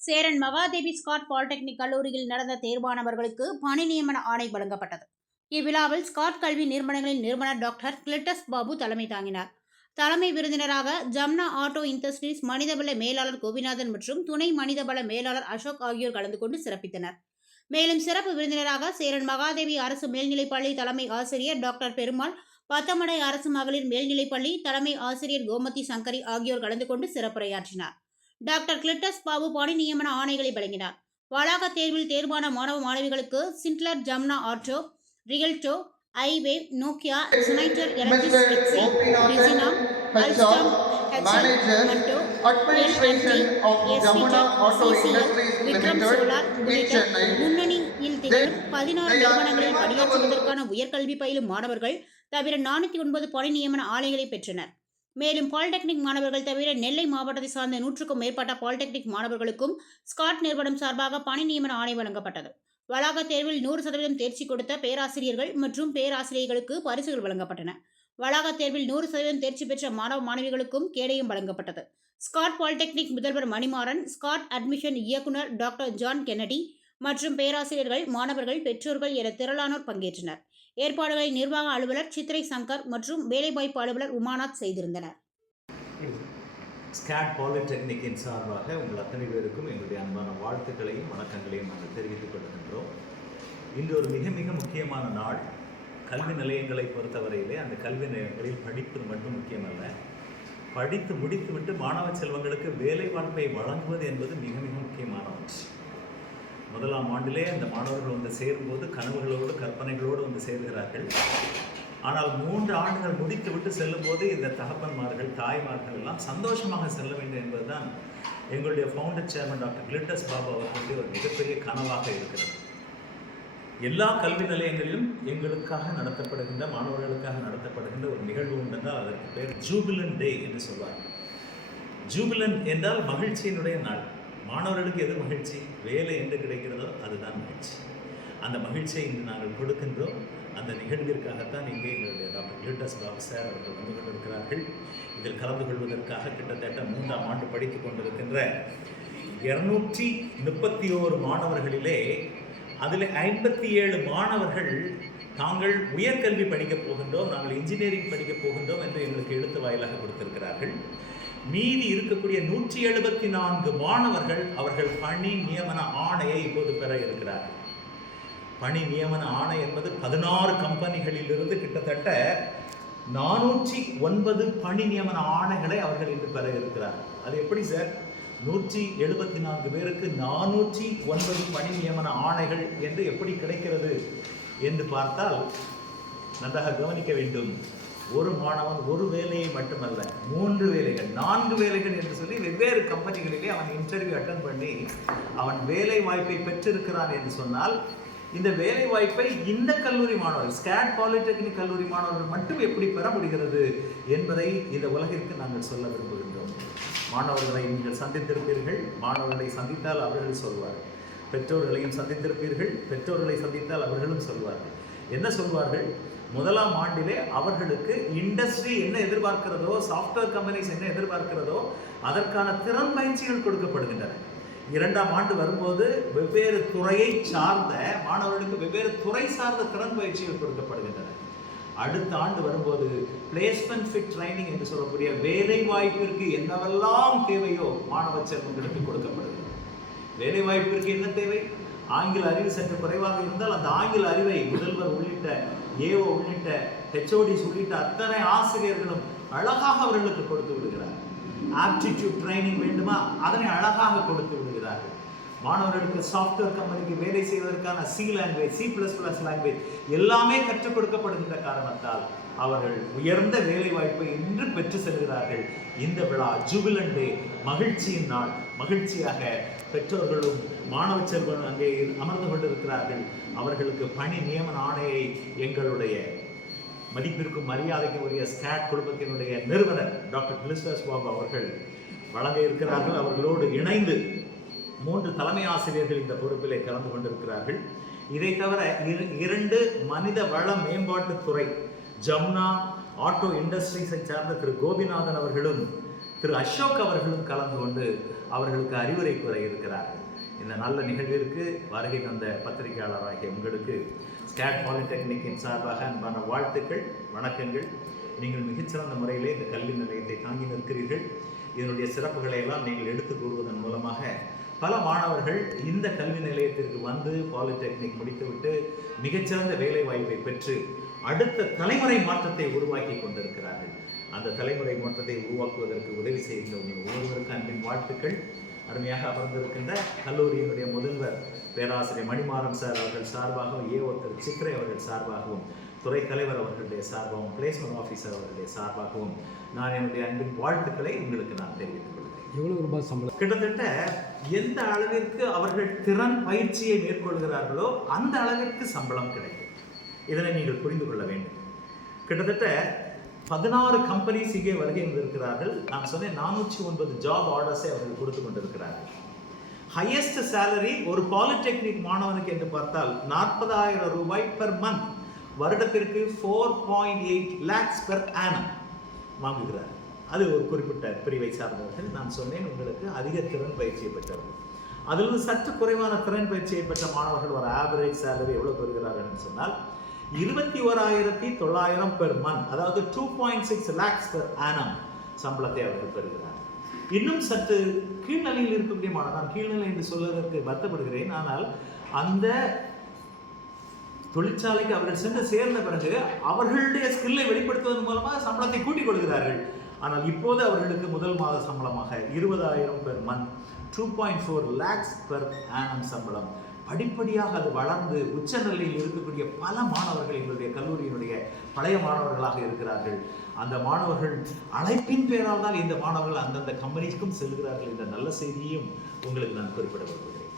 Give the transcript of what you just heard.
Cheran Mahadevi Scott polytechnic கல்லூரியில் நடந்த தேர்வானவர்களுக்கு பணி நியமன ஆணை வழங்கப்பட்டது. இவ்விழாவில் ஸ்காட் கல்வி நிறுவனங்களின் நிறுவனர் டாக்டர் கிளிட்டஸ் பாபு தலைமை தாங்கினார். தலைமை விருந்தினராக ஜம்னா ஆட்டோ இண்டஸ்ட்ரீஸ் மனிதவள மேலாளர் கோபிநாதன் மற்றும் துணை மனிதவள மேலாளர் அசோக் ஆகியோர் கலந்து கொண்டு சிறப்பித்தனர். மேலும் சிறப்பு விருந்தினராக சேரன் மகாதேவி அரசு மேல்நிலைப்பள்ளி தலைமை ஆசிரியர் டாக்டர் பெருமாள், பத்தமடை அரசு மகளிர் மேல்நிலைப்பள்ளி தலைமை ஆசிரியர் கோமதி சங்கரி ஆகியோர் கலந்து கொண்டு சிறப்புரையாற்றினார். டாக்டர் கிளிட்டஸ் பாபு பணி நியமன ஆணைகளை வழங்கினார். வளாக தேர்வில் தேர்வான மாணவ மாணவிகளுக்கு Schindler, Jamna auto, Rialto, iWave, Nokia, Schneider Electric Excel, டிசினா, Alstom, HL, Administration of Jamuna Auto Industries Vikram Limited solar in உள்ளிட்ட Chennai. முன்னணியில் திகழும் 16 நிறுவனங்களில் பணியாற்றுவதற்கான உயர்கல்வி பயிலும் மாணவர்கள் தவிர 409 பணி நியமன ஆணைகளை பெற்றனர். மேலும் பாலிடெக்னிக் மாணவர்கள் தவிர நெல்லை மாவட்டத்தை சார்ந்த 100க்கும் மேற்பட்ட பாலிடெக்னிக் மாணவர்களுக்கும் ஸ்காட் நிறுவனம் சார்பாக பணி நியமன ஆணை வழங்கப்பட்டது. வளாக தேர்வில் 100% தேர்ச்சி கொடுத்த பேராசிரியர்கள் மற்றும் பேராசிரியர்களுக்கு பரிசுகள் வழங்கப்பட்டன. வளாக தேர்வில் 100% தேர்ச்சி பெற்ற மாணவ மாணவிகளுக்கும் கேடயம் வழங்கப்பட்டது. ஸ்காட் பாலிடெக்னிக் முதல்வர் மணிமாறன், ஸ்காட் அட்மிஷன் இயக்குனர் டாக்டர் ஜான் கென்னடி மற்றும் பேராசிரியர்கள், மாணவர்கள், பெற்றோர்கள் என திரளானோர் பங்கேற்றனர். ஏற்பாடுகளை நிர்வாக அலுவலர் சித்திரை சங்கர் மற்றும் வேலைவாய்ப்பு அலுவலர் உமாநாத் செய்திருந்தனர். ஸ்காட் பாலிடெக்னிக்கின் சார்பாக உங்கள் அத்தனை பேருக்கும் எங்களுடைய அன்பான வாழ்த்துக்களையும் வணக்கங்களையும் நாங்கள் தெரிவித்துக் கொள்கின்றோம். இன்று ஒரு மிக மிக முக்கியமான நாள். கல்வி நிலையங்களை பொறுத்தவரையிலே அந்த கல்வி நிலையங்களில் படிப்பது மட்டும் முக்கியமல்ல, படித்து முடித்துவிட்டு மாணவ செல்வங்களுக்கு வேலை வாய்ப்பை வழங்குவது என்பது மிக மிக முக்கியமான ஒன்று. முதலாம் ஆண்டிலே அந்த மாணவர்கள் வந்து சேரும்போது கனவுகளோடு கற்பனைகளோடு வந்து சேர்கிறார்கள். ஆனால் 3 ஆண்டுகள் முடித்துவிட்டு செல்லும்போது இந்த தகப்பன்மார்கள், தாய்மார்கள் எல்லாம் சந்தோஷமாக செல்ல வேண்டும் என்பதுதான் எங்களுடைய founder chairman doctor glitters Babu அவர்களுடைய ஒரு மிகப்பெரிய கனவாக இருக்கிறது. எல்லா கல்வி நிலையங்களிலும் எங்களுக்காக நடத்தப்படுகின்ற, மாணவர்களுக்காக நடத்தப்படுகின்ற ஒரு நிகழ்வு உண்டென்றால் அதற்கு பேர் ஜூபிலன் டே என்று சொல்வார்கள். ஜூபிலன் என்றால் மகிழ்ச்சியினுடைய நாள். மாணவர்களுக்கு எது மகிழ்ச்சி? வேலை என்று கிடைக்கிறதோ அதுதான் மகிழ்ச்சி. அந்த மகிழ்ச்சியை இன்று நாங்கள் கொடுக்கின்றோம். அந்த நிகழ்விற்காகத்தான் இங்கே எங்களுடைய டாக்டர் கிளிட்டஸ் பாபு சார் அவர்கள் வந்து கொண்டிருக்கிறார்கள். இதில் கலந்து கொள்வதற்காக கிட்டத்தட்ட 3ஆம் ஆண்டு படித்துக் கொண்டிருக்கின்ற 231 மாணவர்களிலே அதில் 57 மாணவர்கள் தாங்கள் உயர்கல்வி படிக்கப் போகின்றோம், நாங்கள் இன்ஜினியரிங் படிக்கப் போகின்றோம் என்று எங்களுக்கு எழுத்து வாயிலாக கொடுத்திருக்கிறார்கள். மீதி இருக்கக்கூடிய 174 மாணவர்கள் அவர்கள் பணி நியமன ஆணையை இப்போது பெற இருக்கிறார்கள். பணி நியமன ஆணை என்பது 16 கம்பெனிகளிலிருந்து கிட்டத்தட்ட 409 பணி நியமன ஆணைகளை அவர்கள் இன்று பெற இருக்கிறார்கள். அது எப்படி சார்? 174 பேருக்கு 409 பணி நியமன ஆணைகள் என்று எப்படி கிடைக்கிறது என்று பார்த்தால் நன்றாக கவனிக்க வேண்டும். ஒரு மாணவன் ஒரு வேலையை மட்டுமல்ல, 3 வேலைகள், 4 வேலைகள் என்று சொல்லி வெவ்வேறு கம்பெனிகளிலே அவன் இன்டர்வியூ அட்டன் பண்ணி அவன் வேலை வாய்ப்பை பெற்றிருக்கிறான் என்று சொன்னால், இந்த வேலை வாய்ப்பை இந்த கல்லூரி மாணவர்கள், ஸ்காட் பாலிடெக்னிக் கல்லூரி மாணவர்கள் மட்டும் எப்படி பெற முடிகிறது என்பதை இந்த உலகிற்கு நாங்கள் சொல்ல விரும்புகின்றோம். மாணவர்களை நீங்கள் சந்தித்திருப்பீர்கள், மாணவர்களை சந்தித்தால் அவர்கள் சொல்வார்கள். பெற்றோர்களையும் சந்தித்திருப்பீர்கள், பெற்றோர்களை சந்தித்தால் அவர்களும் சொல்வார்கள். என்ன சொல்வார்கள்? முதலாம் ஆண்டிலே அவர்களுக்கு இண்டஸ்ட்ரி என்ன எதிர்பார்க்கிறதோ, சாஃப்ட்வேர் கம்பெனிஸ் என்ன எதிர்பார்க்கிறதோ அதற்கான திறன் பயிற்சிகள் கொடுக்கப்படுகின்றன. 2ஆம் ஆண்டு வரும்போது வெவ்வேறு துறையை சார்ந்த மாணவர்களுக்கு வெவ்வேறு துறை சார்ந்த திறன் பயிற்சிகள் கொடுக்கப்படுகின்றன. அடுத்த ஆண்டு வரும்போது பிளேஸ்மெண்ட் ஃபிட் ட்ரைனிங் என்று சொல்லக்கூடிய வேலை வாய்ப்பிற்கு என்னவெல்லாம் தேவையோ மாணவ செல்வங்களுக்கு கொடுக்கப்படுகிறது. வேலை வாய்ப்பிற்கு என்ன தேவை? ஆங்கில அறிவு சற்று குறைவாக இருந்தால் அந்த ஆங்கில அறிவை முதல்வர் உள்ளிட்ட, ஏஓ உள்ளிட்ட, ஹெச்ஓடிஸ் உள்ளிட்ட அத்தனை ஆசிரியர்களும் அழகாக அவர்களுக்கு கொடுத்து விடுகிறார். ஆப்டிடியூட் ட்ரைனிங் வேண்டுமா? அதனை அழகாக கொடுத்து விடுகிறார்கள். மாணவர்களுக்கு சாஃப்ட்வேர் கம்பெனிக்கு வேலை செய்வதற்கான C லாங்குவேஜ், C++ லாங்குவேஜ் எல்லாமே கற்றுக் கொடுக்கப்படுகின்ற காரணத்தால் அவர்கள் உயர்ந்த வேலை வாய்ப்பை இன்று பெற்று செல்கிறார்கள். இந்த விழா ஜூபிலன் டே, மகிழ்ச்சியின் நாள். மகிழ்ச்சியாக பெற்றோர்களும் மாணவ செல்வங்களும் அங்கே அமர்ந்து கொண்டிருக்கிறார்கள். அவர்களுக்கு பணி நியமன ஆணையை எங்களுடைய மதிப்பிற்கும் மரியாதைக்கும் உரிய ஸ்காட் குடும்பத்தினுடைய நிறுவனர் டாக்டர் கிளிட்டஸ் பாபு அவர்கள் வழங்க இருக்கிறார்கள். அவர்களோடு இணைந்து 3 தலைமை ஆசிரியர்கள் இந்த பொறுப்பிலே கலந்து கொண்டிருக்கிறார்கள். இதை தவிர 2 மனித வள மேம்பாட்டுத்துறை ஜம்னா ஆட்டோ இண்டஸ்ட்ரீஸை சார்ந்த திரு கோபிநாதன் அவர்களும் திரு அசோக் அவர்களும் கலந்து கொண்டு அவர்களுக்கு அறிவுரை கூற இருக்கிறார்கள். இந்த நல்ல நிகழ்விற்கு வருகை தந்த பத்திரிகையாளராகிய உங்களுக்கு ஸ்காட் பாலிடெக்னிக்கின் சார்பாக அன்பான வாழ்த்துக்கள், வணக்கங்கள். நீங்கள் மிகச்சிறந்த முறையிலே இந்த கல்வி நிலையத்தை தாங்கி நிற்கிறீர்கள். இதனுடைய சிறப்புகளை எல்லாம் நீங்கள் எடுத்து கூறுவதன் மூலமாக பல மாணவர்கள் இந்த கல்வி நிலையத்திற்கு வந்து பாலிடெக்னிக் முடித்துவிட்டு மிகச்சிறந்த வேலை வாய்ப்பை பெற்று அடுத்த தலைமுறை மாற்றத்தை உருவாக்கி கொண்டிருக்கிறார்கள். அந்த தலைமுறை மாற்றத்தை உருவாக்குவதற்கு உதவி செய்கின்ற ஒவ்வொருவருக்கும் அன்பின் வாழ்த்துக்கள். அருமையாக அமர்ந்திருக்கின்ற கல்லூரியினுடைய முதல்வர் பேராசிரியர் மணிமாறன் சார் அவர்கள் சார்பாகவும், திரு சித்ரை அவர்கள் சார்பாகவும், துறை தலைவர் அவர்களுடைய சார்பாகவும், பிளேஸ்மெண்ட் ஆஃபீஸர் அவர்களுடைய சார்பாகவும் நான் என்னுடைய அன்பின் வாழ்த்துக்களை உங்களுக்கு நான் தெரிவித்துக் கொள்கிறேன். எவ்வளவு ரூபாய் சம்பளம்? கிட்டத்தட்ட எந்த அளவிற்கு அவர்கள் திறன் பயிற்சியை மேற்கொள்கிறார்களோ அந்த அளவிற்கு சம்பளம் கிடைக்கும். இதனை நீங்கள் புரிந்து கொள்ள வேண்டும். கிட்டத்தட்ட 16 கம்பெனிஸ் இங்கே வருகை வந்திருக்கிறார்கள். நான் சொன்னேன் 409 ஜாப் ஆர்டர்ஸை அவர்கள் கொடுத்து கொண்டிருக்கிறார்கள். ஹையஸ்ட் சேலரி ஒரு பாலிடெக்னிக் மாணவனுக்கு என்று பார்த்தால் 40,000 ரூபாய் பெர் மந்த், வருடத்திற்கு 4.8 lakhs பெர் annum வாங்குகிறார். அது ஒரு குறிப்பிட்ட பிரிவை சார்ந்தவர்கள். நான் சொன்னேன் உங்களுக்கு அதிக திறன் பயிற்சியை பெற்றவர்கள். அதிலிருந்து சற்று குறைவான திறன் பயிற்சியை பெற்ற மாணவர்கள் ஒரு ஆவரேஜ் சேலரி எவ்வளவு பெறுகிறார்கள் சொன்னால் 21,900 பெர் மந்த், அதாவது 2.6 lakhs பெர் annum சம்பளத்தை அவர்கள் பெறுகிறார். இன்னும் சற்று கீழ்நிலையில் இருக்கக்கூடிய மாணவர், நான் கீழ்நிலை என்று சொல்வதற்கு வருத்தப்படுகிறேன், ஆனால் அந்த தொழிற்சாலைக்கு அவர்கள் சென்று சேர்ந்த பிறகு அவர்களுடைய ஸ்கில்லை வெளிப்படுத்துவதன் மூலமாக சம்பளத்தை கூட்டிக் கொள்கிறார்கள். ஆனால் இப்போது அவர்களுக்கு முதல் மாத சம்பளமாக 20,000 per month, 2.4 lakhs per annum சம்பளம். படிப்படியாக அது வளர்ந்து உச்ச நிலையில் இருக்கக்கூடிய பல மாணவர்கள் எங்களுடைய கல்லூரியினுடைய பழைய மாணவர்களாக இருக்கிறார்கள். அந்த மாணவர்கள் அழைப்பின் பேரால் தான் இந்த மாணவர்கள் அந்தந்த கம்பெனிக்கும் செல்கிறார்கள் என்ற நல்ல செய்தியையும் உங்களுக்கு நான் குறிப்பிட விரும்புகிறேன்.